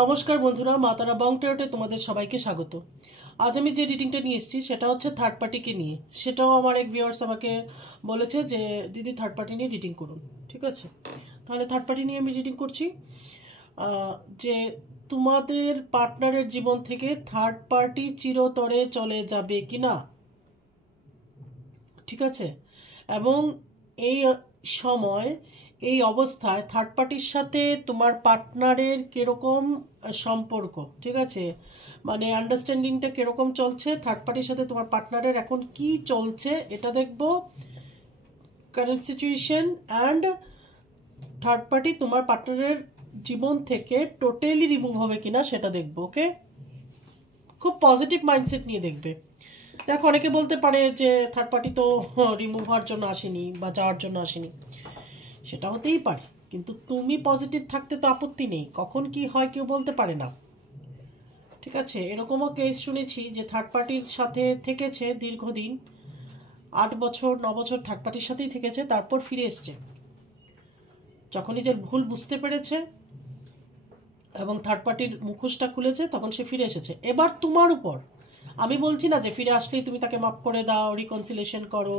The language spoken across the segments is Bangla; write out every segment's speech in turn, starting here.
নমস্কার বন্ধুরা, মা তারা বং টেরোতে তোমাদের সবাইকে স্বাগত। আজ আমি যে রিডিংটা নিয়ে এসেছি সেটা হচ্ছে থার্ড পার্টিকে নিয়ে। সেটাও আমার এক ভিউয়ার্স আমাকে বলেছে যে দিদি থার্ড পার্টি নিয়ে রিডিং করুন। ঠিক আছে, তাহলে থার্ড পার্টি নিয়ে আমি রিডিং করছি। যে তোমাদের পার্টনারের জীবন থেকে থার্ড পার্টি চিরতরে চলে যাবে কি না, ঠিক আছে, এবং এই সময় এই অবস্থায় থার্ড পার্টির সাথে তোমার পার্টনারের কীরকম সম্পর্ক, ঠিক আছে, মানে আন্ডারস্ট্যান্ডিংটা কীরকম চলছে, থার্ড পার্টির সাথে তোমার পার্টনারের এখন কি চলছে এটা দেখবো, current situation and third party তোমার পার্টনারের জীবন থেকে টোটালি রিমুভ হবে কিনা সেটা দেখবো। ওকে, খুব পজিটিভ মাইন্ডসেট নিয়ে দেখবে। দেখো, অনেকে বলতে পারে যে থার্ড পার্টি তো রিমুভ হওয়ার জন্য আসেনি বা যাওয়ার জন্য আসেনি, সেটা হতেই পারে, কিন্তু তুমি পজিটিভ থাকতে তো আপত্তি নেই। কখন কি হয় কেউ বলতে পারে না, ঠিক আছে। এরকমও কেস শুনেছি যে থার্ড পার্টির সাথে থেকেছে দীর্ঘদিন, 8 বছর 9 বছর থার্ড পার্টির সাথেই থেকেছে, তারপর ফিরে এসছে যখন নিজের ভুল বুঝতে পেরেছে এবং থার্ড পার্টির মুখোশটা খুলেছে, তখন সে ফিরে এসেছে। এবার তোমার উপর, আমি বলছি না যে ফিরে আসলেই তুমি তাকে মাফ করে দাও, রিকনসিলেশন করো,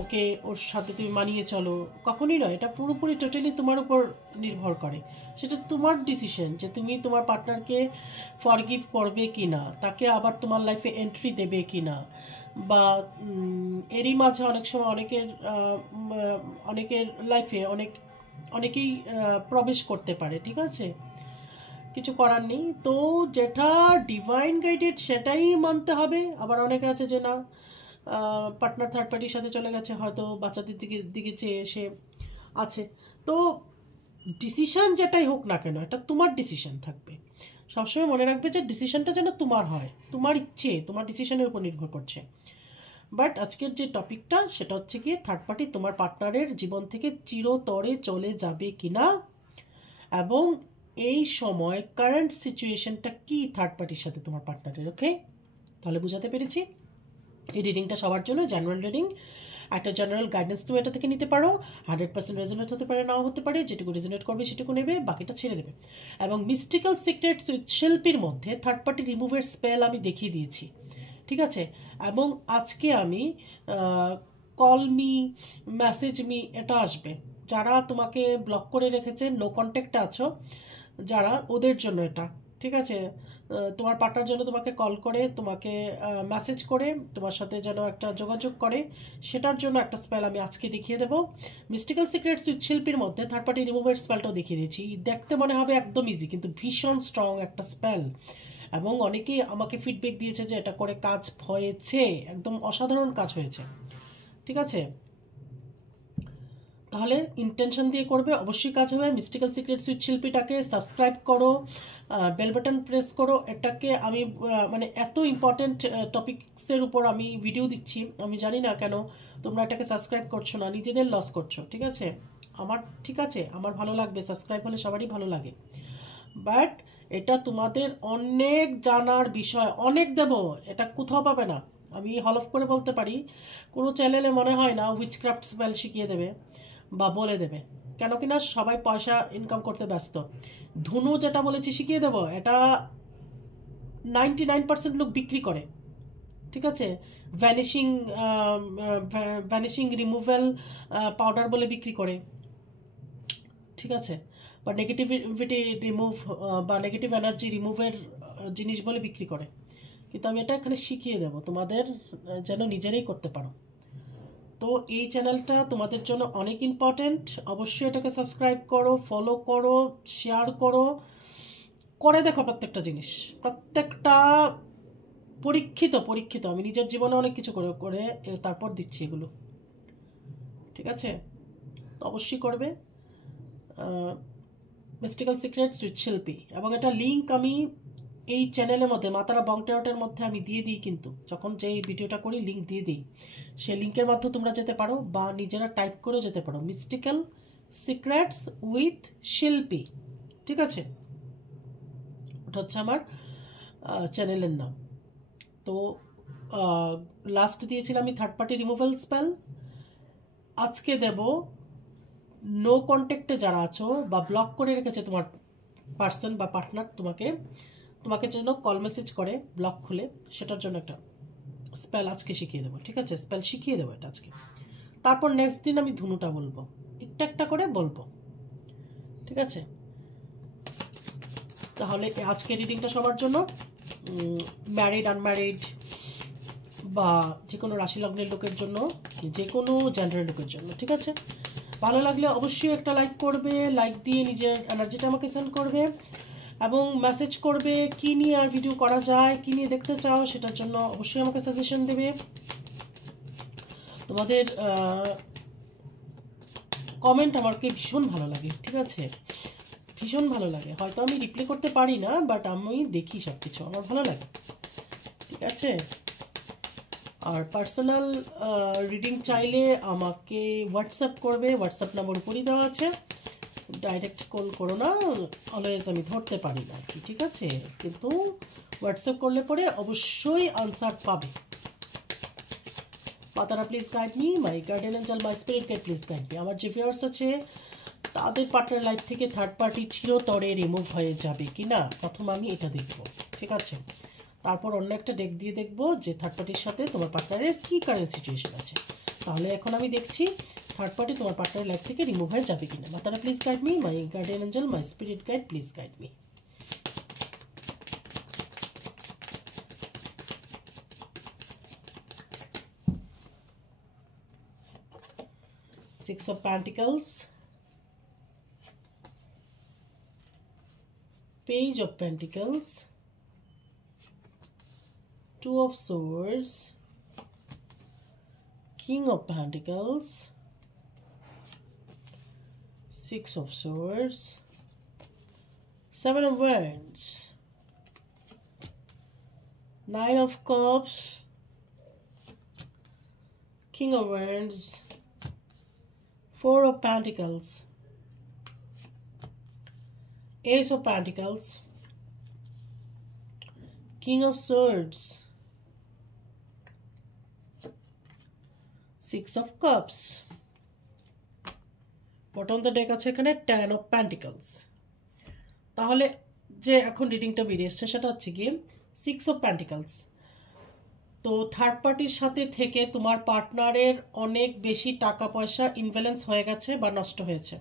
ওকে ওর সাথে তুমি মানিয়ে চলো, কখনই নয়। এটা পুরোপুরি টোটালি তোমার উপর নির্ভর করে। সেটা তোমার ডিসিশন যে তুমি তোমার পার্টনারকে ফরগিভ করবে কি না, তাকে আবার তোমার লাইফে এন্ট্রি দেবে কি না, বা এরই মাঝে অনেক সময় অনেকের লাইফে অনেকেই প্রবেশ করতে পারে, ঠিক আছে, কিছু করার নেই। তো যেটা ডিভাইন গাইডেড সেটাই মানতে হবে। আবার অনেকে আছে যে না, পার্টনার থার্ড পার্টির সাথে চলে গেছে, হয়তো বাচ্চাদের দিকে চেয়ে এসে আছে। তো ডিসিশন যেটাই হোক না কেন, এটা তোমার ডিসিশন থাকবে। সবসময় মনে রাখবে যে ডিসিশনটা যেন তোমার হয়, তোমার ইচ্ছে তোমার ডিসিশনের উপর নির্ভর করছে। বাট আজকের যে টপিকটা সেটা হচ্ছে কি, থার্ড পার্টি তোমার পার্টনারের জীবন থেকে চিরতরে চলে যাবে কিনা, এবং এই সময় কারেন্ট সিচুয়েশনটা কি থার্ড পার্টির সাথে তোমার পার্টনারের। ওকে, তাহলে বুঝাতে পেরেছি। এই রিডিংটা সবার জন্য জেনারেল রিডিং, একটা জেনারেল গাইডেন্স তুমি এটা থেকে নিতে পারো। 100% রেজোনেট হতে পারে, নাও হতে পারে, যেটুকু রেজোনেট করবে সেটুকু নেবে, বাকিটা ছেড়ে দেবে। এবং মিস্টিক্যাল সিক্রেটস উইথ শিল্পীর মধ্যে থার্ড পার্টি রিমুভের স্পেল আমি দেখিয়ে দিয়েছি, ঠিক আছে। এবং আজকে আমি কল মি, মেসেজ মি এটা আসবে। যারা তোমাকে ব্লক করে রেখেছে, নো কন্ট্যাক্টে আছো যারা, ওদের জন্য এটা, ঠিক আছে। তোমার পার্টনার যেন তোমাকে কল করে, তোমাকে মেসেজ করে, তোমার সাথে যেন একটা যোগাযোগ করে, সেটার জন্য একটা স্পেল আমি আজকে দেখিয়ে দেবো। মিস্টিক্যাল সিক্রেটস উইথ শিল্পীর মধ্যে থার্ড পার্টি রিমুভের স্পেলটাও দেখিয়ে দিয়েছি। দেখতে মনে হবে একদম ইজি, কিন্তু ভীষণ স্ট্রং একটা স্পেল। এবং অনেকেই আমাকে ফিডব্যাক দিয়েছে যে এটা করে কাজ হয়েছে, একদম অসাধারণ কাজ হয়েছে, ঠিক আছে। তাহলে ইন্টেনশন দিয়ে করবে, অবশ্যই কাজ হবে। মিস্টিক্যাল সিক্রেটস উইথ শিল্পীটাকে সাবস্ক্রাইব করো, বেল বাটন প্রেস করো। এটাকে আমি মানে এত ইম্পর্টেন্ট টপিকসের উপর আমি ভিডিও দিচ্ছি, আমি জানি না কেন তোমরা এটাকে সাবস্ক্রাইব করছো না, নিজেদের লস করছো, ঠিক আছে। আমার ঠিক আছে, আমার ভালো লাগবে, সাবস্ক্রাইব হলে সবারই ভালো লাগে, বাট এটা তোমাদের অনেক জানার বিষয়, অনেক দেব, এটা কোথাও পাবে না। আমি হলফ করে বলতে পারি, কোনো চ্যানেলে মনে হয় না উইচক্রাফট স্পেল শিখিয়ে দেবে বা বলে দেবে, কেন কিনা সবাই পয়সা ইনকাম করতে ব্যস্ত। ধনু যেটা বলেছি শিখিয়ে দেবো, এটা 99% লোক বিক্রি করে, ঠিক আছে। ভ্যানিশিং রিমুভাল পাউডার বলে বিক্রি করে, ঠিক আছে, বা নেগেটিভিটি রিমুভ বা নেগেটিভ এনার্জি রিমুভের জিনিস বলে বিক্রি করে। কিন্তু আমি এটা এখানে শিখিয়ে দেবো তোমাদের, যেন নিজেরাই করতে পারো। তো এই চ্যানেলটা তোমাদের জন্য অনেক ইম্পর্টেন্ট, অবশ্যই এটাকে সাবস্ক্রাইব করো, ফলো করো, শেয়ার করো, করে দেখো। প্রত্যেকটা জিনিস, প্রত্যেকটা পরীক্ষিত আমি নিজের জীবনে অনেক কিছু করে করে তারপর দিচ্ছি এগুলো, ঠিক আছে। তো অবশ্যই করবে মিস্টিক্যাল সিক্রেটস উইথ শিল্পী। এবং এটা লিঙ্ক আমি এই চ্যানেলের মধ্যে, মাতারা বং টেরোটের মধ্যে আমি দিয়ে দিই, কিন্তু যখন যে ভিডিওটা করি লিঙ্ক দিয়ে দিই, সেই লিঙ্কের মাধ্যমে তোমরা যেতে পারো বা নিজেরা টাইপ করেও যেতে পারো, মিস্টিক্যাল সিক্রেটস উইথ শিল্পী, ঠিক আছে। ওটা হচ্ছে আমার চ্যানেলের নাম। তো লাস্ট দিয়েছিলাম আমি থার্ড পার্টি রিমুভাল স্পেল, আজকে দেব নো কন্ট্যাক্টে যারা আছো বা ব্লক করে রেখেছে তোমার পার্সন বা পার্টনার তোমাকে যেন কল মেসেজ করে ব্লক খুলে, সেটার জন্য একটা স্পেল আজকে শিখিয়ে দেবো, ঠিক আছে? স্পেল শিখিয়ে দেবো এটা আজকে। তারপর নেক্সট দিন আমি ধুনুটা বলবো, একটা একটা করে বলবো, ঠিক আছে? তাহলে আজকে রিডিংটা সবার জন্য, ম্যারিড আনম্যারিড বা যে কোনো রাশি লগ্নের লোকের জন্য, যে কোনো জেন্ডারের লোকের জন্য, ঠিক আছে? ভালো লাগলে অবশ্যই একটা লাইক করবে, লাইক দিয়ে নিজের এনার্জিটা আমাকে সেন্ড করবে এবং মেসেজ করবে কী নিয়ে আর ভিডিও করা যায়, কী নিয়ে দেখতে চাও, সেটার জন্য অবশ্যই আমাকে সাজেশন দেবে। তোমাদের কমেন্ট আমাকে ভীষণ ভালো লাগে, ঠিক আছে? ভীষণ ভালো লাগে। হয়তো আমি রিপ্লাই করতে পারি না, বাট আমি দেখি সব কিছু, আমার ভালো লাগে, ঠিক আছে? আর পার্সোনাল রিডিং চাইলে আমাকে হোয়াটসঅ্যাপ করবে, হোয়াটসঅ্যাপ নাম্বার উপরই দেওয়া আছে। ডাইরেক্ট কল করো না, অলওয়েজ আমি ধরতে পারি না আর কি, ঠিক আছে? কিন্তু হোয়াটসঅ্যাপ করলে পরে অবশ্যই আনসার পাবে। মাতারা please guide me, my guardian angel, my spirit guide please guide me. আমার যে ভিউয়ার্স আছে তাদের পার্টনার লাইফ থেকে থার্ড পার্টি চিরতরে রিমুভ হয়ে যাবে কি না, প্রথম আমি এটা দেখব, ঠিক আছে? তারপর অন্য একটা ডেক দিয়ে দেখব যে থার্ড পার্টির সাথে তোমার পার্টনারের কী কারেন্ট সিচুয়েশন আছে। তাহলে এখন আমি দেখছি থার্ড পার্টি তোমার পার্টনারের লাইফ থেকে রিমুভ হয়ে যাবে কিনা। মাতারা please guide me, my guardian angel, my spirit guide please guide me. Six of Pentacles, Page of Pentacles, Two of Swords, King of Pentacles, Six of Swords, Seven of Wands, Nine of Cups, King of Wands, Four of Pentacles, Ace of Pentacles, King of Swords, Six of Cups, bottom of the deck আছে এখানে Ten of Pentacles। তাহলে যে এখন রিডিংটা বেরিয়ে এসছে সেটা হচ্ছে কি Six of Pentacles। তো থার্ড পার্টির সাথে থেকে তোমার পার্টনারের অনেক বেশি টাকা পয়সা ইনব্যালেন্স হয়ে গেছে বা নষ্ট হয়েছে,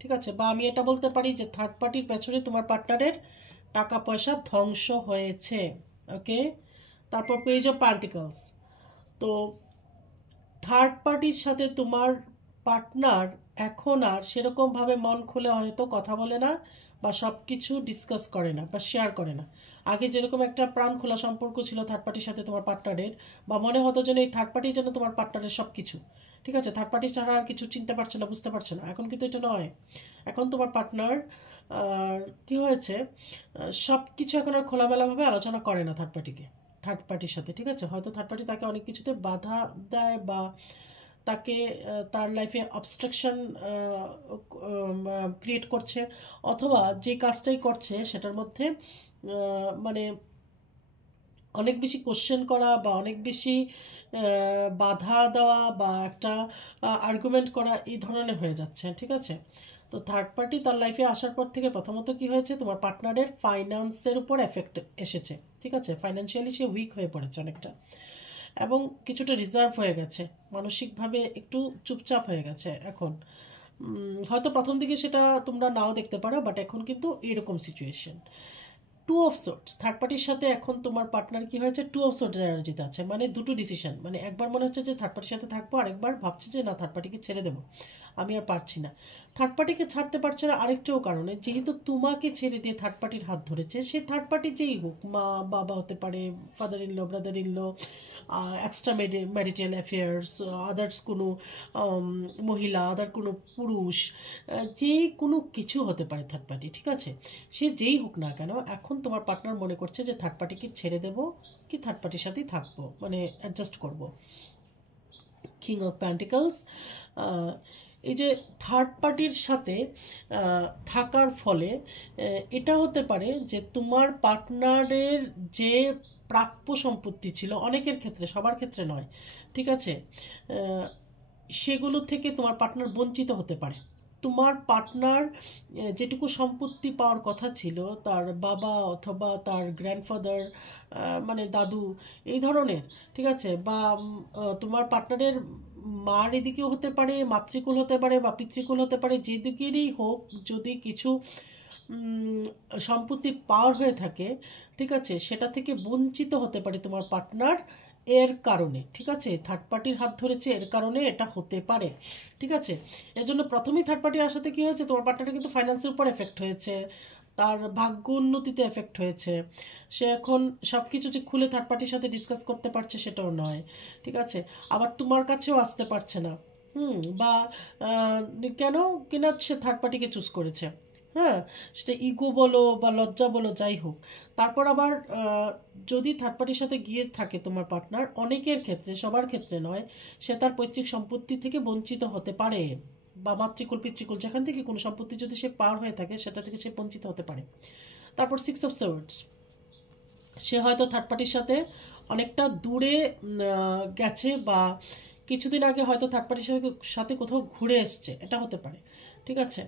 ঠিক আছে? বা আমি এটা বলতে পারি যে থার্ড পার্টির পেছনে তোমার পার্টনারের টাকা পয়সা ধ্বংস হয়েছে, ওকে? তারপর পেজ অফ পেন্টিকলস। তো থার্ড পার্টির সাথে তোমার পার্টনার এখন আর সেরকমভাবে মন খুলে হয়তো কথা বলে না বা সব কিছু ডিসকাস করে না বা শেয়ার করে না। আগে যেরকম একটা প্রাণ খোলা সম্পর্ক ছিল থার্ড পার্টির সাথে তোমার পার্টনারের, বা মনে হতো যেন এই থার্ড পার্টি যেন তোমার পার্টনারের সব কিছু, ঠিক আছে? থার্ড পার্টি ছাড়া আর কিছু চিনতে পারছে না, বুঝতে পারছে না। এখন কিন্তু এটা নয়। এখন তোমার পার্টনার কি হয়েছে, সব কিছু এখন আর খোলামেলাভাবে আলোচনা করে না থার্ড পার্টির সাথে, ঠিক আছে? হয়তো থার্ড পার্টি তাকে অনেক কিছুতে বাধা দেয় বা তাকে তার লাইফে অবস্ট্রাকশন ক্রিয়েট করছে, অথবা যে কাজটাই করছে সেটার মধ্যে মানে অনেক বেশি কোশ্চেন করা বা অনেক বেশি বাধা দেওয়া বা একটা আর্গুমেন্ট করা এই ধরনের হয়ে যাচ্ছে, ঠিক আছে? তো থার্ড পার্টি তার লাইফে আসার পর থেকে প্রথমত কি হয়েছে, তোমার পার্টনারের ফাইন্যান্সের উপর এফেক্ট এসেছে, ঠিক আছে? ফাইন্যান্সিয়ালি সে উইক হয়ে পড়েছে অনেকটা, এবং কিছুটা রিজার্ভ হয়ে গেছে, মানসিকভাবে একটু চুপচাপ হয়ে গেছে এখন। হয়তো প্রথম দিকে সেটা তোমরা নাও দেখতে পারো, বাট এখন কিন্তু এরকম situation. Two of sorts, third পার্টির সাথে এখন তোমার পার্টনার কি হয়েছে, টু অফ সোর্টস এনার্জিতে আছে। মানে দুটো ডিসিশন, মানে একবার মনে হচ্ছে যে থার্ড পার্টির সাথে থাকবো, আরেকবার ভাবছে যে না থার্ড পার্টিকে ছেড়ে দেবো, আমি আর পারছি না। থার্ড পার্টিকে ছাড়তে পারছে না আরেকটাও কারণে, যেহেতু তোমাকে ছেড়ে দিয়ে থার্ড পার্টির হাত ধরেছে, সে থার্ড পার্টি যেই হোক, মা বাবা হতে পারে, father in law, brother in law, extra marital affairs, others কোনো মহিলা, আদার কোনো পুরুষ, যে কোনো কিছু হতে পারে থার্ড পার্টি, ঠিক আছে? সে যেই হোক না কেন, এখন তোমার পার্টনার মনে করছে যে থার্ড পার্টিকে ছেড়ে দেবো কি থার্ড পার্টির সাথেই থাকবো, মানে অ্যাডজাস্ট করবো। কিং অফ পেন্টিকলস, এই যে থার্ড পার্টির সাথে থাকার ফলে এটা হতে পারে যে তোমার পার্টনারের যে প্রাপ্য সম্পত্তি ছিল, অনেকের ক্ষেত্রে, সবার ক্ষেত্রে নয়, ঠিক আছে, সেগুলো থেকে তোমার পার্টনার বঞ্চিত হতে পারে, তোমার পার্টনার যেটুকু সম্পত্তি পাওয়ার কথা ছিল, তার বাবা অথবা তার গ্র্যান্ডফাদার, মানে দাদু, এই ধরনের, ঠিক আছে, বা তোমার পার্টনারের মার এদিকেও হতে পারে, মাতৃকুল হতে পারে বা পিতৃকুল হতে পারে, যে দিকেরই হোক, যদি কিছু সম্পত্তি পাওয়ার হয়ে থাকে, ঠিক আছে, সেটা থেকে বঞ্চিত হতে পারে তোমার পার্টনার এর কারণে, ঠিক আছে, থার্ড পার্টির হাত ধরেছে এর কারণে এটা হতে পারে, ঠিক আছে। এর জন্য প্রথমেই থার্ড পার্টি আসাতে কী হয়েছে, তোমার পার্টনারের কিন্তু ফাইন্যান্সের উপর এফেক্ট হয়েছে, তার ভাগ্য উন্নতিতে এফেক্ট হয়েছে, সে এখন সব কিছু যে খুলে থার্ড পার্টির সাথে ডিসকাস করতে পারছে সেটাও নয়, ঠিক আছে, আবার তোমার কাছেও আসতে পারছে না, বা কেন কিনা সে থার্ড পার্টিকে চুজ করেছে, হ্যাঁ, সেটা ইগো বলো বা লজ্জা বলো, যাই হোক। তারপর আবার যদি থার্ড পার্টির সাথে গিয়ে থাকে তোমার পার্টনার, অনেকের ক্ষেত্রে, সবার ক্ষেত্রে নয়, সে তার পৈতৃক সম্পত্তি থেকে বঞ্চিত হতে পারে, বা মাতৃকুল পিতৃকুল যেখান থেকে কোনো সম্পত্তি যদি সে পার হয়ে থাকে সেটা থেকে সে বঞ্চিত হতে পারে। তারপর 6 অফ সোর্ডস, সে হয়তো থার্ড পার্টির সাথে অনেকটা দূরে গেছে, বা কিছুদিন আগে হয়তো থার্ড পার্টির সাথে কোথাও ঘুরে এসছে, এটা হতে পারে, ঠিক আছে।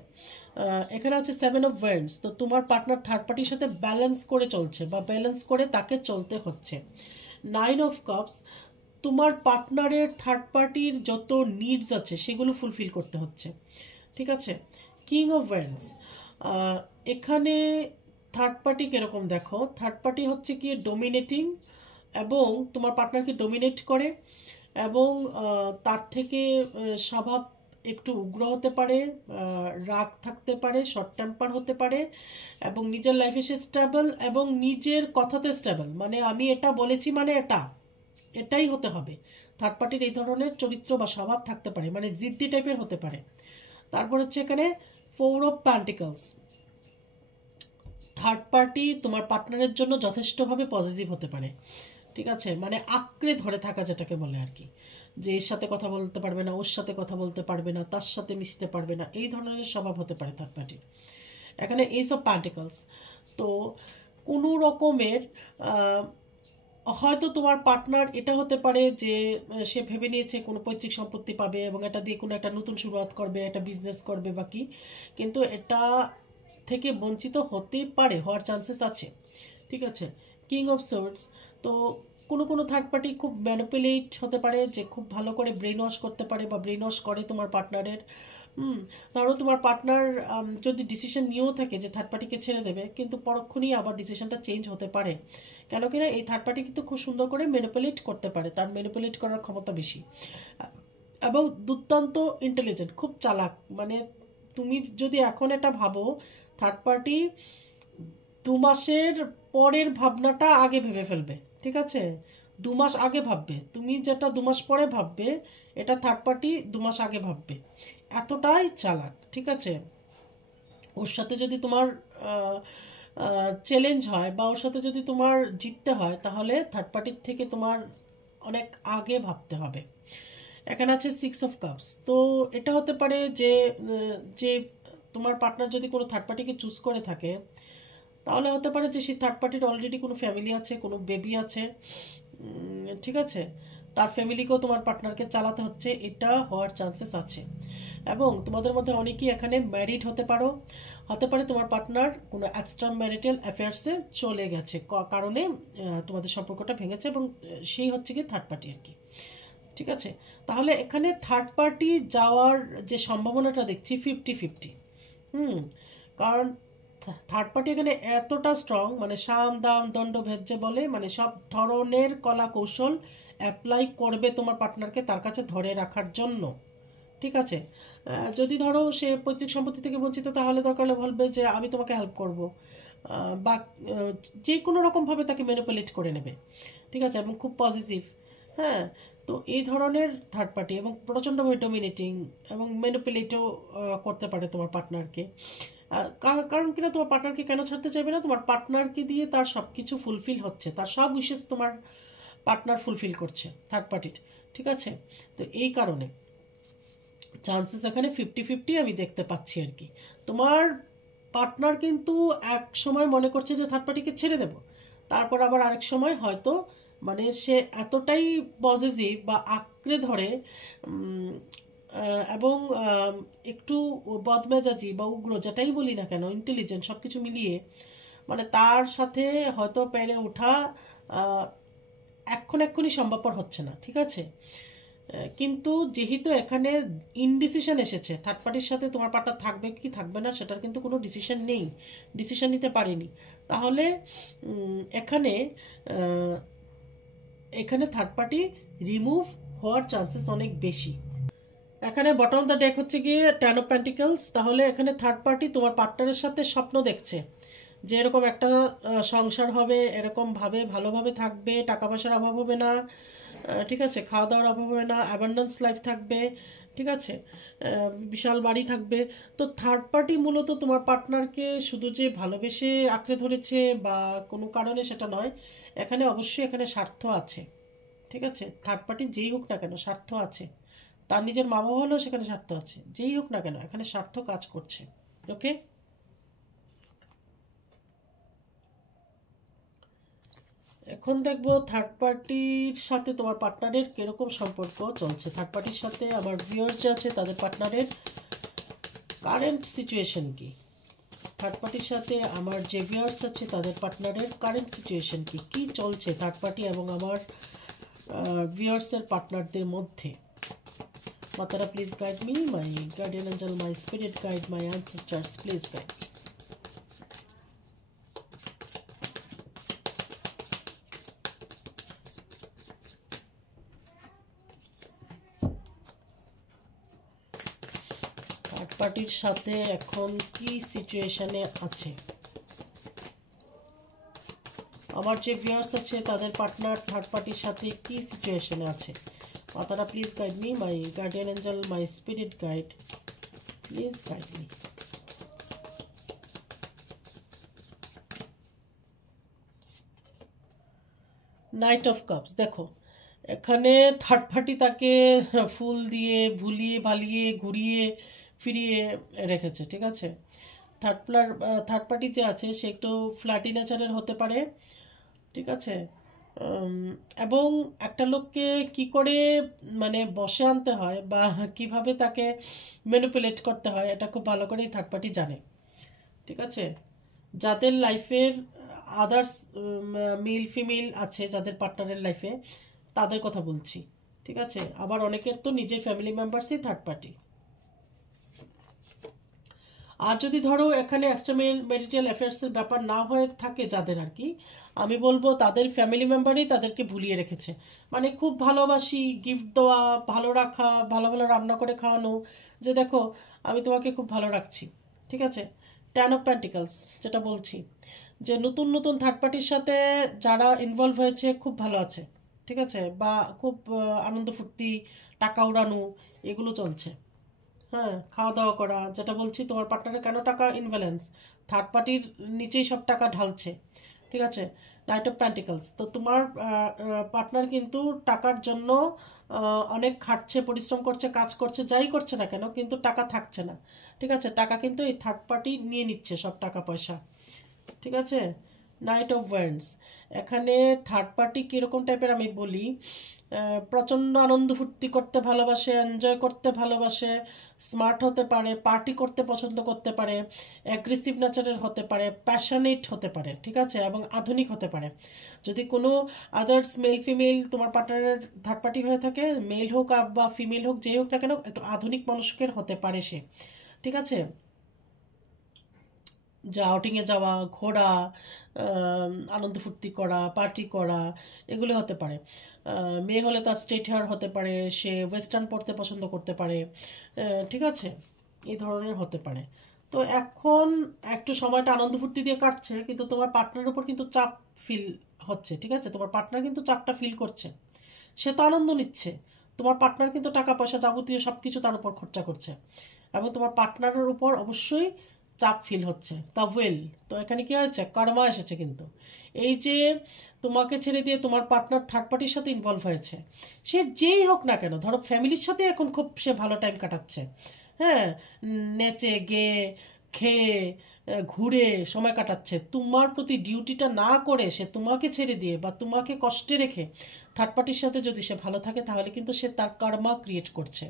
এখানে আছে 7 অফ ওয়ান্ডস, তো তোমার পার্টনার থার্ড পার্টির সাথে ব্যালেন্স করে চলছে বা ব্যালেন্স করে তাকে চলতে হচ্ছে। 9 অফ কাপস, তোমার পার্টনারের থার্ড পার্টির যত নিডস আছে সেগুলো ফুলফিল করতে হচ্ছে, ঠিক আছে। কিং অফ ওয়ান্ডস, এখানে থার্ড পার্টি কীরকম দেখো, থার্ড পার্টি হচ্ছে কি ডোমিনেটিং, এবং তোমার পার্টনারকে ডোমিনেট করে, এবং তার থেকে স্বভাব একটু উগ্র হতে পারে, রাগ থাকতে পারে, শর্ট টেম্পার হতে পারে, এবং নিজের লাইফে সে স্টেবল এবং নিজের কথাতে স্টেবল, মানে আমি এটা বলেছি মানে এটাই হতে হবে। থার্ড পার্টির এই ধরনের চরিত্র বা স্বভাব থাকতে পারে, মানে জিদ্দি টাইপের হতে পারে। তারপর হচ্ছে এখানে 4 অফ প্যান্টিকলস, থার্ড পার্টি তোমার পার্টনারের জন্য যথেষ্টভাবে পজিটিভ হতে পারে, ঠিক আছে, মানে আঁকড়ে ধরে থাকা যেটাকে বলে আর কি, যে এর সাথে কথা বলতে পারবে না, ওর সাথে কথা বলতে পারবে না, তার সাথে মিশতে পারবে না, এই ধরনের স্বভাব হতে পারে থার্ড পার্টির। এখানে এইস অফ প্যান্টিকলস, তো কোনো রকমের হয়তো তোমার পার্টনার এটা হতে পারে যে সে ভেবে নিয়েছে কোনো পৈতৃক সম্পত্তি পাবে এবং এটা দিয়ে কোনো একটা নতুন শুরুয়াত করবে, একটা বিজনেস করবে বা কি, কিন্তু এটা থেকে বঞ্চিত হতে পারে, হওয়ার চান্সেস আছে, ঠিক আছে। কিং অফ সোর্ডস, তো কোনো থার্ড পার্টি খুব ম্যানিপুলেট হতে পারে, যে খুব ভালো করে ব্রেন ওয়াশ করতে পারে বা ব্রেন ওয়াশ করে তোমার পার্টনারের। ধরো তোমার পার্টনার যদি ডিসিশন নিয়েও থাকে যে থার্ড পার্টিকে ছেড়ে দেবে, কিন্তু পরক্ষণেই আবার ডিসিশনটা চেঞ্জ হতে পারে, কেন কিনা এই থার্ড পার্টি কিন্তু খুব সুন্দর করে ম্যানিপুলেট করতে পারে, তার ম্যানিপুলেট করার ক্ষমতা বেশি, এবং দুর্দান্ত ইন্টেলিজেন্ট, খুব চালাক, মানে তুমি যদি এখন এটা ভাবো, থার্ড পার্টি 2 মাসের পরের ভাবনাটা আগে ভেবে ফেলবে, ঠিক আছে, 2 মাস আগে ভাববে, তুমি যেটা 2 মাস পরে ভাববে এটা থার্ড পার্টি 2 মাস আগে ভাববে, এতটাই চালাক, ঠিক আছে। ওর সাথে যদি তোমার চ্যালেঞ্জ হয় বা ওর সাথে যদি তোমার জিততে হয়, তাহলে থার্ড পার্টির থেকে তোমার অনেক আগে ভাবতে হবে। এখানে আছে 6 অফ কাপস, তো এটা হতে পারে যে তোমার পার্টনার যদি কোনো থার্ড পার্টিকে চুজ করে থাকে, তাহলে হতে পারে যে সেই থার্ড পার্টির অলরেডি কোনো ফ্যামিলি আছে, কোনো বেবি আছে, ঠিক আছে, তার ফ্যামিলিকেও তোমার পার্টনারকে চালাতে হচ্ছে, এটা হওয়ার চান্সেস আছে। এবং তোমাদের মধ্যে অনেকেই এখানে ম্যারিড হতে পারে তোমার পার্টনার কোনো এক্সট্রা ম্যারিটাল অ্যাফেয়ার্সে চলে গেছে, কারণে তোমাদের সম্পর্কটা ভেঙেছে, এবং সেই হচ্ছে কি থার্ড পার্টি আর কি, ঠিক আছে। তাহলে এখানে থার্ড পার্টি যাওয়ার যে সম্ভাবনাটা দেখছি 50-50, কারণ থার্ড পার্টি এখানে এতটা স্ট্রং, মানে সাম দাম দণ্ড ভেদ যে বলে, মানে সব ধরনের কলা কৌশল অ্যাপ্লাই করবে তোমার পার্টনারকে তার কাছে ধরে রাখার জন্য, ঠিক আছে। যদি ধরো সে পৈতৃক সম্পত্তি থেকে বঞ্চিত, তাহলে দরকার হলে বলবে যে আমি তোমাকে হেল্প করব, বা যে কোনো রকমভাবে তাকে ম্যানিপুলেট করে নেবে, ঠিক আছে, এবং খুব পজিটিভ, হ্যাঁ। তো এই ধরনের থার্ড পার্টি, এবং প্রচণ্ডভাবে ডোমিনেটিং এবং ম্যানিপুলেটও করতে পারে তোমার পার্টনারকে, কারণ কিনা তোমার পার্টনারকে কেন ছাড়তে চাইবে না, তোমার পার্টনারকে দিয়ে তার সব কিছু ফুলফিল হচ্ছে, তার সব উইশেস তোমার পার্টনার ফুলফিল করছে থার্ড পার্টির, ঠিক আছে। তো এই কারণে চান্সেস এখানে 50-50 আমি দেখতে পাচ্ছি আর কি। তোমার পার্টনার কিন্তু এক সময় মনে করছে যে থার্ড পার্টিকে ছেড়ে দেব, তারপর আবার আরেক সময় হয়তো মানে সে এতটাই পজিটিভ বা আঁকড়ে ধরে এবং একটু বদমেজাজি বা উগ্র যেটাই বলি না কেন, ইন্টেলিজেন্ট, সব কিছু মিলিয়ে মানে তার সাথে হয়তো পেরে ওঠা এক্ষুনি সম্ভবপর হচ্ছে না, ঠিক আছে। কিন্তু যেহেতু এখানে ইনডিসিশন এসেছে, থার্ড পার্টির সাথে তোমার পার্টনার থাকবে কি থাকবে না সেটার কিন্তু কোনো ডিসিশন নেই, ডিসিশন নিতে পারিনি, তাহলে এখানে এখানে থার্ড পার্টি রিমুভ হওয়ার চান্সেস অনেক বেশি। এখানে বটম অফ দ্য ডেক হচ্ছে গিয়ে 10 অফ পেন্টিকলস। তাহলে এখানে থার্ড পার্টি তোমার পার্টনারের সাথে স্বপ্ন দেখছে যে এরকম একটা সংসার হবে, এরকমভাবে ভালোভাবে থাকবে, টাকা পয়সার অভাব হবে না, ঠিক আছে, খাওয়া দাওয়ার অভাব হবে না, অ্যাবান্ডেন্স লাইফ থাকবে, ঠিক আছে, বিশাল বাড়ি থাকবে। তো থার্ড পার্টি মূলত তোমার পার্টনারকে শুধু যে ভালোবেসে আঁকড়ে ধরেছে বা কোনো কারণে সেটা নয়, এখানে অবশ্যই এখানে স্বার্থ আছে, ঠিক আছে। থার্ড পার্টি যেই হোক না কেন স্বার্থ আছে, তার নিজের মা বাবা হলেও সেখানে স্বার্থ আছে, যেই হোক না কেন এখানে স্বার্থ কাজ করছে। ওকে, এখন দেখবো থার্ড পার্টির সাথে তোমার পার্টনারের কিরকম সম্পর্ক চলছে। থার্ড পার্টির সাথে আমার ভিউয়ার যে আছে তাদের পার্টনারের কারেন্ট সিচুয়েশন কি, থার্ড পার্টির সাথে আমার যে ভিউয়ার্স আছে তাদের পার্টনারের কারেন্ট সিচুয়েশন কি, কি চলছে থার্ড পার্টি এবং আমার ভিউয়ার্সের পার্টনারদের মধ্যে। মাতারা please guide me, my guardian angel, my spirit guide, my ancestors please guide. Third পার্টির সাথে এখন কি সিচুয়েশনে আছে আমার যে ভিউয়ার্স আছে তাদের পার্টনার থার্ড পার্টির সাথে কি সিচুয়েশনে আছে। মাতারা please guide me, my guardian angel, my spirit guide please guide me. Knight of cups, দেখো এখানে থার্ড পার্টি তাকে ফুল দিয়ে ভুলিয়ে ভালিয়ে ঘুরিয়ে ফিরিয়ে রেখেছে, ঠিক আছে। থার্ড পার্টি যে আছে সে একটু ফ্ল্যাটি নেচারের হতে পারে, ঠিক আছে। এবং একটা লোককে কি করে মানে বশে আনতে হয় বা কিভাবে তাকে ম্যানিপুলেট করতে হয় এটা খুব ভালো করেই থার্ড পার্টি জানে, ঠিক আছে। যাদের লাইফের আদার্স মেল ফিমেল আছে, যাদের পার্টনারের লাইফে, তাদের কথা বলছি, ঠিক আছে। আবার অনেকের তো নিজের ফ্যামিলি মেম্বার্সই থার্ড পার্টি। আর যদি ধরো এখানে এক্সট্রা ম্যারিটাল অ্যাফেয়ার্সের ব্যাপার না হয়ে থাকে যাদের আর কি, আমি বলবো তাদের ফ্যামিলি মেম্বারই তাদেরকে ভুলিয়ে রেখেছে, মানে খুব ভালোবাসি, গিফট দেওয়া, ভালো রাখা, ভালো ভালো রান্না করে খাওয়ানো, যে দেখো আমি তোমাকে খুব ভালো রাখছি, ঠিক আছে। 10 অফ পেন্টিকলস যেটা বলছি, যে নতুন নতুন থার্ড পার্টির সাথে যারা ইনভলভ হয়েছে খুব ভালো আছে, ঠিক আছে, বা খুব আনন্দ ফুর্তি, টাকা উড়ানো, এগুলো চলছে। হ্যাঁ, খাওয়া দাওয়া করা, যেটা বলছি তোমার পার্টনারের কেন টাকা ইনব্যালেন্স, থার্ড পার্টির নিচেই সব টাকা ঢালছে, ঠিক আছে। নাইট অফ প্যান্টিকলস, তো তোমার পার্টনার কিন্তু টাকার জন্য অনেক খাটছে, পরিশ্রম করছে, কাজ করছে, যাই করছে না কেন, কিন্তু টাকা থাকছে না, ঠিক আছে। টাকা কিন্তু এই থার্ড পার্টি নিয়ে নিচ্ছে সব টাকা পয়সা, ঠিক আছে। নাইট অফ ওয়ান্ডস, এখানে থার্ড পার্টি কীরকম টাইপের আমি বলি, প্রচণ্ড আনন্দ ফুর্তি করতে ভালোবাসে, এনজয় করতে ভালোবাসে, স্মার্ট হতে পারে, পার্টি করতে পছন্দ করতে পারে, অ্যাগ্রেসিভ নেচারের হতে পারে, প্যাশনেট হতে পারে, ঠিক আছে, এবং আধুনিক হতে পারে। যদি কোনো আদার্স মেল ফিমেল তোমার পার্টনারের থার্ড পার্টি হয়ে থাকে, মেল হোক বা ফিমেল হোক, যেই হোক না কেন, একটু আধুনিক মানুষের হতে পারে সে, ঠিক আছে। যা আউটিংয়ে যাওয়া, ঘোরা, আনন্দ ফুর্তি করা, পার্টি করা, এগুলো হতে পারে। মেয়ে হলে তার স্ট্রেট হেয়ার হতে পারে, সে ওয়েস্টার্ন পরতে পছন্দ করতে পারে, ঠিক আছে, এই ধরনের হতে পারে। তো এখন একটু সময়টা আনন্দ ফুর্তি দিয়ে কাটছে, কিন্তু তোমার পার্টনারের উপর কিন্তু চাপ ফিল হচ্ছে, ঠিক আছে। তোমার পার্টনার কিন্তু চাপটা ফিল করছে, সে তো আনন্দ নিচ্ছে, তোমার পার্টনার কিন্তু টাকা পয়সা যাবতীয় সব কিছু তার উপর খরচা করছে, এবং তোমার পার্টনারের উপর অবশ্যই চাপ ফিল হচ্ছে। তা ওয়েল, তো এখানে কি হয়েছে, কর্মা এসেছে কিন্তু। এই যে তোমাকে ছেড়ে দিয়ে তোমার পার্টনার থার্ড পার্টির সাথে ইনভলভ হয়েছে, সে যেই হোক না কেন, ধরো ফ্যামিলির সাথে এখন খুব সে ভালো টাইম কাটাচ্ছে, হ্যাঁ, নেচে গেয়ে খেয়ে ঘুরে সময় কাটাচ্ছে, তোমার প্রতি ডিউটিটা না করে সে তোমাকে ছেড়ে দিয়ে বা তোমাকে কষ্টে রেখে থার্ড পার্টির সাথে যদি সে ভালো থাকে, তাহলে কিন্তু সে তার কর্মা ক্রিয়েট করছে,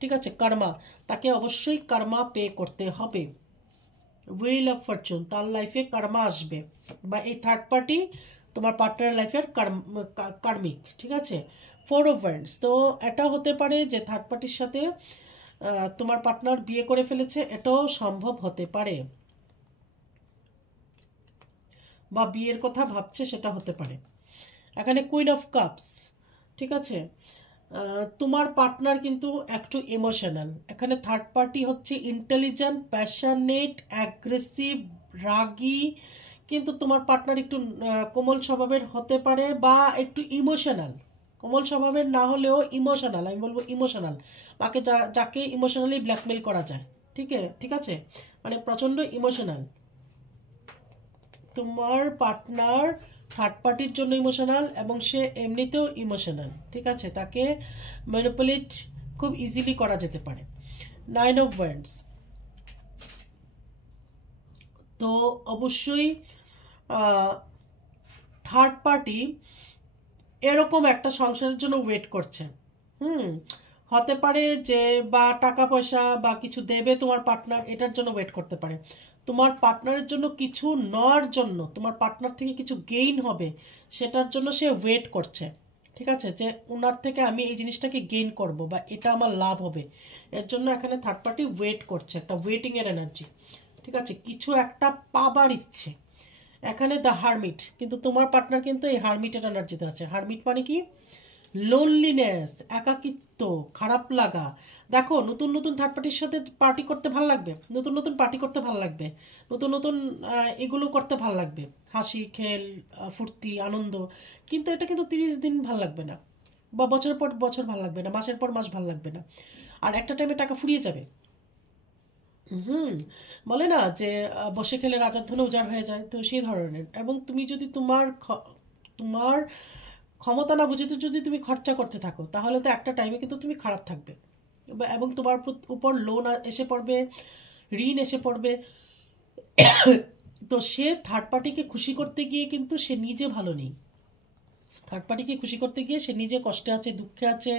ঠিক আছে, কর্মা, তাকে অবশ্যই কর্মা পে করতে হবে। হুইল অফ ফরচুন, তার লাইফে কর্মা আসবে, বা এই থার্ড পার্টি তোমার পার্টনার লাইফের কার্মিক। ঠিক আছে, 4 অফ ওয়ান্ডস, তো এটা হতে পারে যে থার্ড পার্টির সাথে তোমার পার্টনার বিয়ে করে ফেলেছে, এটাও সম্ভব হতে পারে, বা বিয়ের কথা ভাবছে, সেটা হতে পারে। এখানে কুইন অফ কাপস, ঠিক আছে, তোমার পার্টনার কিন্তু একটু ইমোশনাল। এখানে থার্ড পার্টি হচ্ছে ইন্টেলিজেন্ট, প্যাশনেট, অ্যাগ্রেসিভ, রাগী, কিন্তু তোমার পার্টনার একটু কোমল স্বভাবের হতে পারে, বা একটু ইমোশনাল। কোমল স্বভাবের না হলেও ইমোশনাল, আমি বলবো ইমোশনাল, বাকে যাকে ইমোশনালি ব্ল্যাকমেল করা যায়। ঠিক আছে, মানে প্রচণ্ড ইমোশনাল। তোমার পার্টনার থার্ড পার্টির জন্য ইমোশনাল, এবং সে এমনিতেও ইমোশনাল। ঠিক আছে, তাকে ম্যানিপুলেট খুব ইজিলি করা যেতে পারে। 9 অফ ওয়ান্ডস, তো অবশ্যই থার্ড পার্টি এরকম একটা সংসারের জন্য ওয়েট করছে। হতে পারে যে বা টাকা পয়সা বা কিছু দেবে তোমার পার্টনার, এটার জন্য ওয়েট করতে পারে। তোমার পার্টনারের জন্য কিছু নেওয়ার জন্য, তোমার পার্টনার থেকে কিছু গেইন হবে, সেটার জন্য সে ওয়েট করছে। ঠিক আছে, যে ওনার থেকে আমি এই জিনিসটাকে গেইন করব, বা এটা আমার লাভ হবে, এর জন্য এখানে থার্ড পার্টি ওয়েট করছে, একটা ওয়েটিংয়ের এনার্জি। ঠিক আছে, কিছু একটা পাবার ইচ্ছে। এখানে দ্য হারমিট, কিন্তু তোমার পার্টনার কিন্তু এই হারমিটের এনার্জিতে আছে। হারমিট মানে কি? লোনলিনেস, একাকিত্ব, খারাপ লাগা। দেখো, নতুন নতুন থার্ড পার্টির সাথে পার্টি করতে ভালো লাগবে, নতুন নতুন পার্টি করতে ভালো লাগবে, নতুন নতুন এগুলো করতে ভালো লাগবে, হাসি খেল, ফুর্তি, আনন্দ, কিন্তু এটা কিন্তু 30 দিন ভালো লাগবে না, বা বছরের পর বছর ভালো লাগবে না, মাসের পর মাস ভালো লাগবে না, আর একটা টাইমে টাকা ফুরিয়ে যাবে। বলে না যে বসে খেলে রাজার ধনে উজাড় হয়ে যায়, তো সেই ধরনের। এবং তুমি যদি তোমার ক্ষমতা না বুঝে তো যদি তুমি খরচা করতে থাকো, তাহলে তো একটা টাইমে কিন্তু তুমি খারাপ থাকবে, এবং তোমার উপর লোন এসে পড়বে, ঋণ এসে পড়বে। তো সে থার্ড পার্টিকে খুশি করতে গিয়ে কিন্তু সে নিজে ভালো নেই। থার্ড পার্টিকে খুশি করতে গিয়ে সে নিজে কষ্টে আছে, দুঃখে আছে,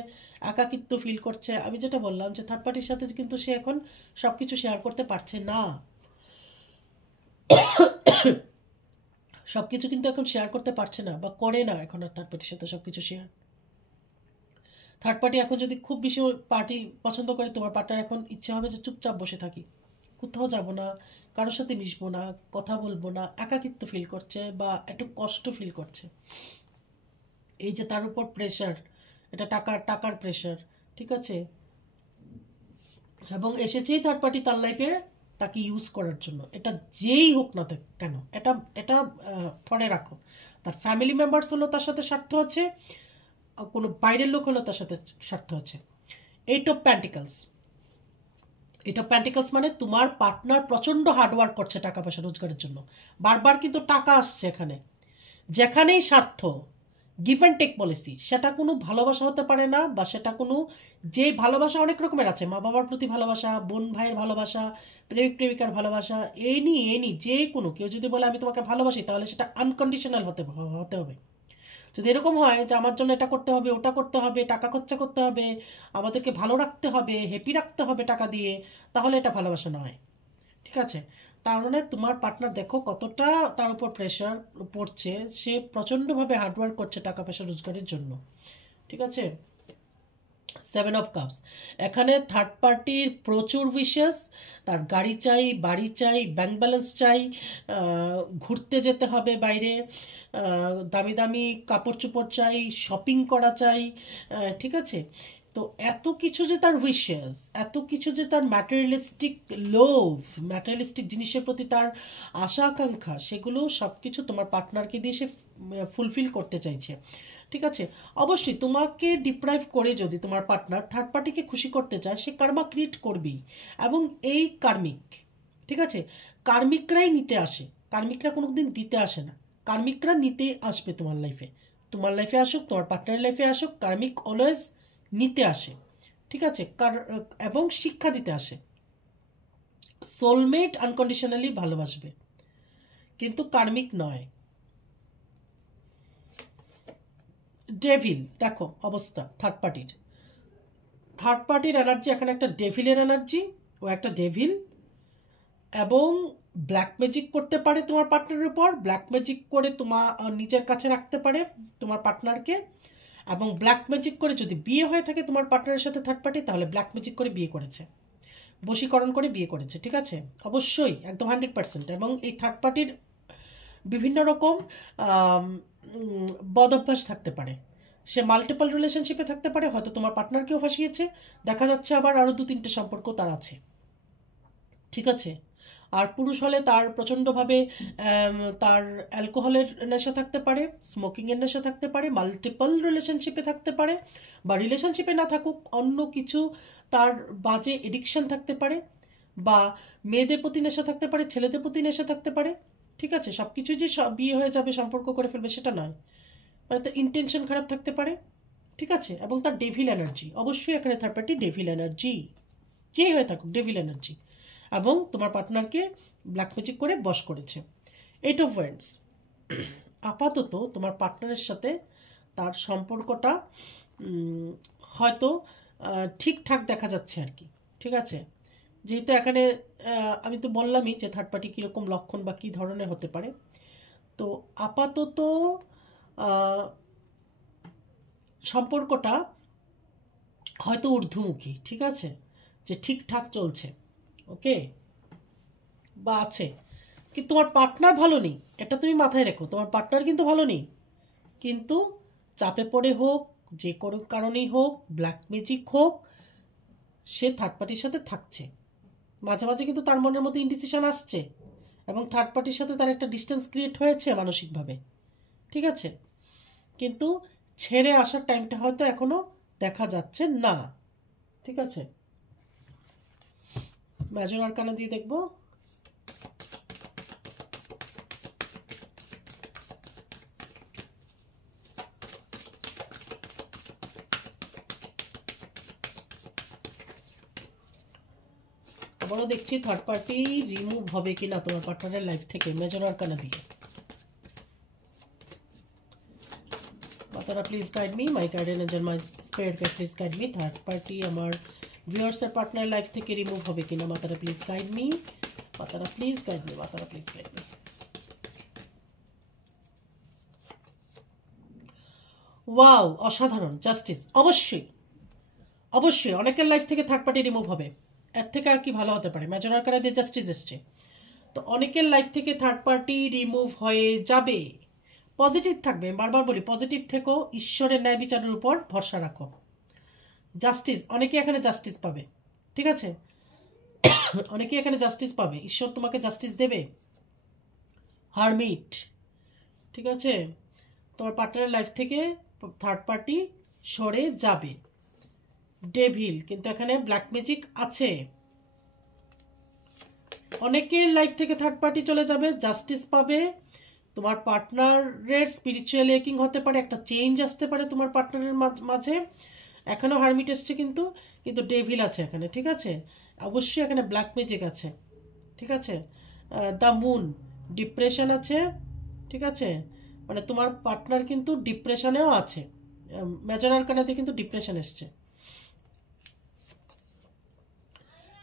একাকিত্ব ফিল করছে। আমি যেটা বললাম যে থার্ড পার্টির সাথে কিন্তু সে এখন সব কিছু শেয়ার করতে পারছে না, সব কিছু কিন্তু এখন শেয়ার করতে পারছে না, বা করে না এখন আর থার্ড পার্টির সাথে সব কিছু শেয়ার। থার্ড পার্টি এখন যদি খুব বেশি পার্টি পছন্দ করে, তোমার পার্টনার এখন ইচ্ছে হবে যে চুপচাপ বসে থাকি, কোথাও যাব না, কারোর সাথে মিশবো না, কথা বলবো না, একাকিত্ব ফিল করছে, বা একটু কষ্ট ফিল করছে। এই যে তার উপর প্রেশার, এটা টাকার প্রেশার। ঠিক আছে, এবং এসেছেই থার্ড পার্টি তার লাইফে তাকে ইউজ করার জন্য। এটা যেই হোক না কেন, এটা এটা ধরে রাখো, তার ফ্যামিলি মেম্বার্স হলো তার সাথে স্বার্থ আছে, কোনো বাইরের লোক হলো তার সাথে স্বার্থ আছে। 8 অফ প্যান্টিকলস, 8 অফ প্যান্টিকলস মানে তোমার পার্টনার প্রচণ্ড হার্ডওয়ার্ক করছে টাকা পয়সা রোজগারের জন্য, বারবার কিন্তু টাকা আসছে এখানে। যেখানেই স্বার্থ, গিভ অ্যান্ড টেক পলিসি, সেটা কোনো ভালোবাসা হতে পারে না, বা সেটা কোনো, যে ভালোবাসা অনেক রকমের আছে, মা বাবার প্রতি ভালোবাসা, বোন ভাইয়ের ভালোবাসা, প্রেমিক প্রেমিকার ভালোবাসা, এনি যে কোনো, কেউ যদি বলে আমি তোমাকে ভালোবাসি, তাহলে সেটা আনকন্ডিশনাল হতে হবে। যদি এরকম হয় যে আমার জন্য এটা করতে হবে, ওটা করতে হবে, টাকা খরচা করতে হবে, আমাদেরকে ভালো রাখতে হবে, হ্যাপি রাখতে হবে টাকা দিয়ে, তাহলে এটা ভালোবাসা নয়। ঠিক আছে, তার মানে তোমার পার্টনার দেখো কতটা তার উপর প্রেশার পড়ছে, সে প্রচণ্ডভাবে হার্ডওয়ার্ক করছে টাকা পয়সা রোজগারের জন্য। ঠিক আছে, 7 অফ কাপস, এখানে থার্ড পার্টির প্রচুর উইশেস, তার গাড়ি চাই, বাড়ি চাই, ব্যাংক ব্যালেন্স চাই, ঘুরতে যেতে হবে বাইরে, দামি দামি কাপড় চোপড় চাই, শপিং করা চাই। ঠিক আছে, তো এত কিছু যে তার উইশেস, এত কিছু যে তার ম্যাটেরিয়ালিস্টিক লোভ, ম্যাটেরিয়ালিস্টিক জিনিসের প্রতি তার আশা আকাঙ্ক্ষা, সেগুলো সব কিছু তোমার পার্টনারকে দিয়ে সে ফুলফিল করতে চাইছে। ঠিক আছে, অবশ্যই তোমাকে ডিপ্রাইভ করে যদি তোমার পার্টনার থার্ড পার্টিকে খুশি করতে চায়, সে কার্মা ক্রিয়েট করবেই। এবং এই কার্মিক, ঠিক আছে, কার্মিকরাই নিতে আসে, কার্মিকরা কোনো দিন দিতে আসে না, কার্মিকরা নিতে আসবে তোমার লাইফে। তোমার লাইফে আসুক, তোমার পার্টনারের লাইফে আসুক, কার্মিক অলওয়েজ নিতে আসে। ঠিক আছে, এবং শিক্ষা দিতে আসে। সোলমেট আনকন্ডিশনালি ভালোবাসবে, কিন্তু কার্মিক নয়। ডেভিল, দেখো অবস্থা থার্ড পার্টির, থার্ড পার্টির এনার্জি এখানে একটা ডেভিলের এনার্জি, ও একটা ডেভিল, এবং ব্ল্যাক ম্যাজিক করতে পারে তোমার পার্টনারের উপর, ব্ল্যাক ম্যাজিক করে তোমার নিজের কাছে রাখতে পারে তোমার পার্টনারকে, এবং ব্ল্যাক ম্যাজিক করে যদি বিয়ে হয়ে থাকে তোমার পার্টনারের সাথে থার্ড পার্টি, তাহলে ব্ল্যাক ম্যাজিক করে বিয়ে করেছে, বশীকরণ করে বিয়ে করেছে, ঠিক আছে? অবশ্যই একদম 100%। এবং এই থার্ড পার্টির বিভিন্ন রকম বদ অভ্যাস থাকতে পারে, সে মাল্টিপল রিলেশনশিপে থাকতে পারে, হয়তো তোমার পার্টনারকেও ফাঁসিয়েছে, দেখা যাচ্ছে আবার আরও 2-3টে সম্পর্ক তার আছে, ঠিক আছে? আর পুরুষ হলে তার প্রচণ্ডভাবে তার অ্যালকোহলের নেশা থাকতে পারে, স্মোকিংয়ের নেশা থাকতে পারে, মাল্টিপল রিলেশনশিপে থাকতে পারে, বা রিলেশনশিপে না থাকুক অন্য কিছু তার বাজে এডিকশন থাকতে পারে, বা মেয়েদের প্রতি নেশা থাকতে পারে, ছেলেদের প্রতি নেশা থাকতে পারে, ঠিক আছে? সব কিছুই যে সব বিয়ে হয়ে যাবে, সম্পর্ক করে ফেলবে সেটা নয়, মানে তার ইন্টেনশন খারাপ থাকতে পারে, ঠিক আছে? এবং তার ডেভিল এনার্জি, অবশ্যই এখানে থার্ড পার্টি ডেভিল এনার্জি, যেই হয়ে থাকুক ডেভিল এনার্জি, এবং তোমার পার্টনারকে ব্ল্যাক ম্যাজিক করে বশ করেছে। 8 অফ ওয়ান্ডস, আপাতত তোমার পার্টনারের সাথে তার সম্পর্কটা হয়তো ঠিকঠাক দেখা যাচ্ছে আর কি, ঠিক আছে? যেহেতু এখানে আমি তো বললামই যে থার্ড পার্টি কীরকম লক্ষণ বা কী ধরনের হতে পারে, তো আপাতত সম্পর্কটা হয়তো ঊর্ধ্বমুখী, ঠিক আছে? যে ঠিকঠাক চলছে, ওকে, বা আছে, কিন্তু তোমার পার্টনার ভালো নেই, এটা তুমি মাথায় রেখো, তোমার পার্টনার কিন্তু ভালো নেই, কিন্তু চাপে পড়ে হোক, যে কোনো কারণেই হোক, ব্ল্যাক ম্যাজিক হোক, সে থার্ড পার্টির সাথে থাকছে, মাঝে মাঝে কিন্তু তার মনের মধ্যে ইনডিসিশন আসছে, এবং থার্ড পার্টির সাথে তার একটা ডিস্টেন্স ক্রিয়েট হয়েছে মানসিকভাবে, ঠিক আছে? কিন্তু ছেড়ে আসার টাইমটা হয়তো এখনো দেখা যাচ্ছে না, ঠিক আছে? মেজর আরকানা দিয়ে দেখবো। আবারও দেখছি থার্ড পার্টি রিমুভ হবে কিনা তোমার পার্টনারের লাইফ থেকে, মেজর আরকানা দিয়ে। মাতারা please guide me, my guardian angel, my spirit guide please guide me, third party আমার ভিউয়ার্সের পার্টনার লাইফ থেকে রিমুভ হবে কিনা, মাতারা প্লিজ গাইড মি, মাতারা প্লিজ গাইড মি, মাতারা প্লিজ গাইড মি। ওয়াও, অসাধারণ, জাস্টিস, অবশ্যই অবশ্যই অনেকের লাইফ থেকে থার্ড পার্টি রিমুভ হবে, এর থেকে আর কি ভালো হতে পারে? মেজর আরকানা দিয়ে জাস্টিস এসছে, তো অনেকের লাইফ থেকে থার্ড পার্টি রিমুভ হয়ে যাবে। পজিটিভ থাকবে, বারবার বলি পজিটিভ থেকো, ঈশ্বরের ন্যায় বিচারের উপর ভরসা রাখো। জাস্টিস, অনেকে এখানে জাস্টিস পাবে, ঠিক আছে? অনেকে এখানে জাস্টিস পাবে, ঈশ্বর তোমাকে জাস্টিস দেবে। হারমিট, ঠিক আছে? তোমার পার্টনারের লাইফ থেকে থার্ড পার্টি সরে যাবে। ডেভিল, কিন্তু এখানে ব্ল্যাক ম্যাজিক আছে, অনেকের লাইফ থেকে থার্ড পার্টি চলে যাবে, জাস্টিস পাবে, তোমার পার্টনারের স্পিরিচুয়াল একিং হতে পারে, একটা চেঞ্জ আসতে পারে তোমার পার্টনারের মাঝে। এখানেও হারমিট এসছে, কিন্তু কিন্তু ডেভিল আছে এখানে, ঠিক আছে? অবশ্যই এখানে ব্ল্যাক ম্যাজিক আছে, ঠিক আছে? দ্য মুন, ডিপ্রেশন আছে, ঠিক আছে? মানে তোমার পার্টনার কিন্তু ডিপ্রেশনেও আছে, মেজর আরকানাতে কিন্তু ডিপ্রেশন এসছে।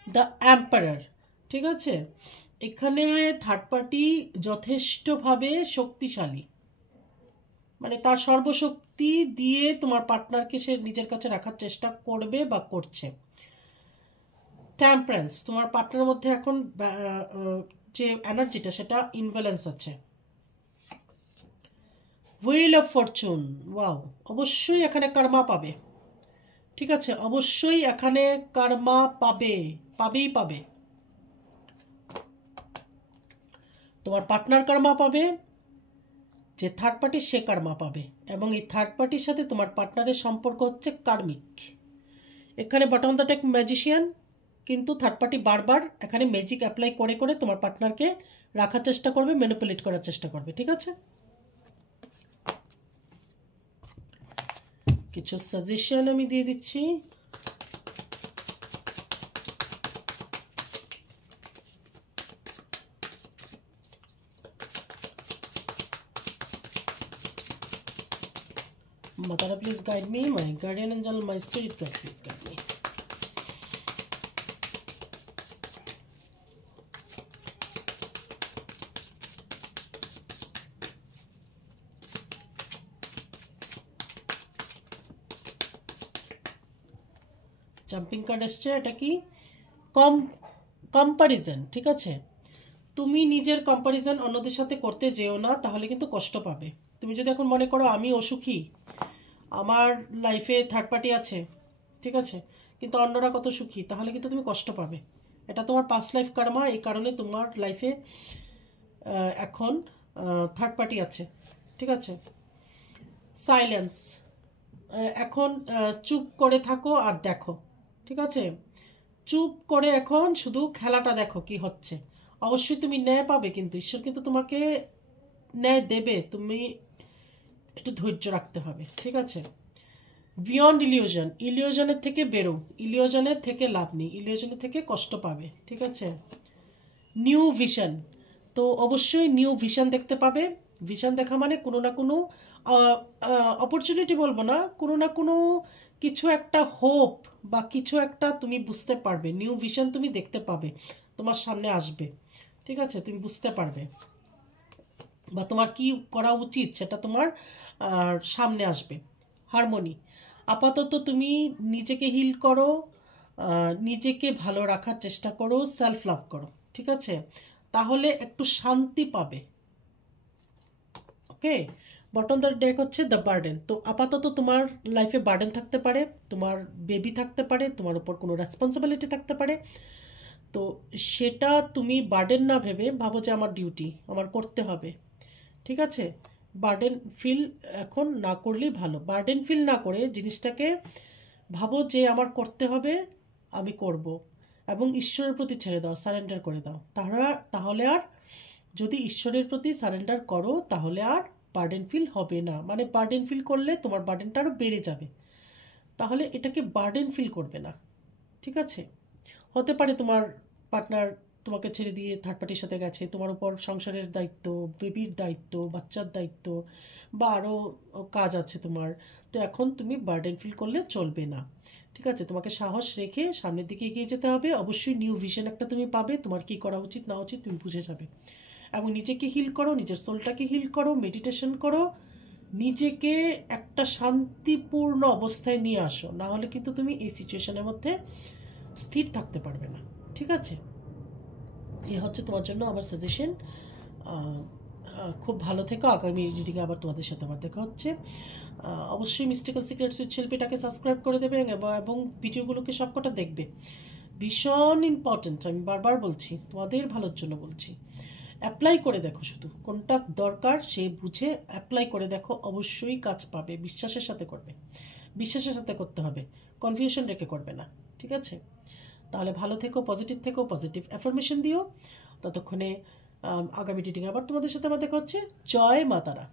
দ্য এম্পারার, ঠিক আছে? এখানে থার্ড পার্টি যথেষ্টভাবে শক্তিশালী, মানে তার সর্বশক্তি দিয়ে তোমার পার্টনারকে সে নিজের কাছে রাখার চেষ্টা করবে বা করছে। টেম্পারেন্স, তোমার পার্টনারের মধ্যে এখন যে এনার্জিটা সেটা ইনব্যালেন্স আছে। হুইল অফ ফরচুন, ওয়াও, অবশ্যই এখানে কর্মা পাবে, ঠিক আছে? অবশ্যই এখানে কর্মা পাবে, পাবেই পাবে, তোমার পার্টনার কর্মা পাবে, যে থার্ড পার্টি সে কর্মা পাবে, এবং এই থার্ড পার্টির সাথে তোমার পার্টনারের সম্পর্ক হচ্ছে কার্মিক। এখানে বটম দ্য টেক ম্যাজিশিয়ান, কিন্তু থার্ড পার্টি বারবার এখানে ম্যাজিক অ্যাপ্লাই করে করে তোমার পার্টনারকে রাখার চেষ্টা করবে, ম্যানিপুলেট করার চেষ্টা করবে, ঠিক আছে? কিছু সাজেশন আমি দিয়ে দিচ্ছি। Matara, please guide me. My guardian angel, my spirit guide, please guide me. Jumping card এসছে, এটা কি কম্পারিজন, ঠিক আছে? তুমি নিজের কম্পারিজন অন্যদের সাথে করতে যেও না, তাহলে কিন্তু কষ্ট পাবে। তুমি যদি এখন মনে করো আমি অসুখী, আমার লাইফে থার্ড পার্টি আছে, ঠিক আছে, কিন্তু অন্যরা কত সুখী, তাহলে কিন্তু তুমি কষ্ট পাবে। এটা তোমার পাস্ট লাইফ কার্মা, এই কারণে তোমার লাইফে এখন থার্ড পার্টি আছে, ঠিক আছে? সাইলেন্স, এখন চুপ করে থাকো আর দেখো, ঠিক আছে? চুপ করে এখন শুধু খেলাটা দেখো কি হচ্ছে। অবশ্যই তুমি ন্যায় পাবে, কিন্তু ঈশ্বর কিন্তু তোমাকে ন্যায় দেবে, তুমি একটু ধৈর্য রাখতে হবে, ঠিক আছে? বিয়ন্ড ইলিউশন, ইলিউশনের থেকে বেরো, ইলিউশনের থেকে লাভ নেই, ইলিউশনের থেকে কষ্ট পাবে, ঠিক আছে? নিউ ভিশন, তো অবশ্যই নিউ ভিশন দেখতে পাবে। ভিশন দেখা মানে কোনো না কোনো অপরচুনিটি বলবো না, কোনো না কোনো কিছু একটা হোপ বা কিছু একটা তুমি বুঝতে পারবে, নিউ ভিশন তুমি দেখতে পাবে, তোমার সামনে আসবে, ঠিক আছে? তুমি বুঝতে পারবে বা তোমার কি করা উচিত সেটা তোমার সামনে আসবে। হারমোনি, আপাতত তুমি নিজেকে হিল করো, নিজেকে ভালো রাখার চেষ্টা করো, সেলফ লাভ করো, ঠিক আছে? তাহলে একটু শান্তি পাবে। ওকে, বটম দ্য ডেক হচ্ছে দ্য বার্ডেন। তো আপাতত তোমার লাইফে বার্ডেন থাকতে পারে, তোমার বেবি থাকতে পারে, তোমার উপর কোনো রেসপন্সিবিলিটি থাকতে পারে। তো সেটা তুমি বার্ডেন না ভেবে ভাবো যে আমার ডিউটি, আমার করতে হবে, ঠিক আছে? বার্ডেন ফিল এখন না করলেই ভালো। বার্ডেন ফিল না করে জিনিসটাকে ভাবো যে আমার করতে হবে, আমি করব, এবং ঈশ্বরের প্রতি ছেড়ে দাও, সারেন্ডার করে দাও। তাহলে আর যদি ঈশ্বরের প্রতি সারেন্ডার করো তাহলে আর বার্ডেন ফিল হবে না। মানে বার্ডেন ফিল করলে তোমার বার্ডেনটা আরও বেড়ে যাবে, তাহলে এটাকে বার্ডেন ফিল করবে না, ঠিক আছে? হতে পারে তোমার পার্টনার তোমাকে ছেড়ে দিয়ে থার্ড পার্টির সাথে গেছে, তোমার উপর সংসারের দায়িত্ব, বেবির দায়িত্ব, বাচ্চার দায়িত্ব, বা আরও কাজ আছে তোমার। তো এখন তুমি বার্ডেন ফিল করলে চলবে না, ঠিক আছে? তোমাকে সাহস রেখে সামনের দিকে এগিয়ে যেতে হবে। অবশ্যই নিউ ভিশন একটা তুমি পাবে, তোমার কি করা উচিত না উচিত তুমি বুঝে যাবে। এবং নিজেকে হিল করো, নিজের সোলটাকে হিল করো, মেডিটেশন করো, নিজেকে একটা শান্তিপূর্ণ অবস্থায় নিয়ে আসো, না হলে কিন্তু তুমি এই সিচুয়েশনের মধ্যে স্থির থাকতে পারবে না, ঠিক আছে? এ হচ্ছে তোমার জন্য আমার সাজেশন। খুব ভালো থেকো। আগামী রিডিংয়ে আবার তোমাদের সাথে আবার দেখা হচ্ছে। অবশ্যই মিস্টিক্যাল সিক্রেটস উইথ শিল্পীটাকে সাবস্ক্রাইব করে দেবে এবং ভিডিওগুলোকে সবকটা দেখবে। ভীষণ ইম্পর্ট্যান্ট, আমি বারবার বলছি, তোমাদের ভালোর জন্য বলছি। অ্যাপ্লাই করে দেখো, শুধু কোনটা দরকার সে বুঝে অ্যাপ্লাই করে দেখো, অবশ্যই কাজ পাবে। বিশ্বাসের সাথে করবে, বিশ্বাসের সাথে করতে হবে, কনফিউশন রেখে করবে না, ঠিক আছে? তাহলে ভালো থেকো, পজিটিভ থেকো, পজিটিভ অ্যাফার্মেশন দিও। ততক্ষণে আগামী রিডিং আবার তোমাদের সাথে আমার দেখা হচ্ছে। জয় মাতারা।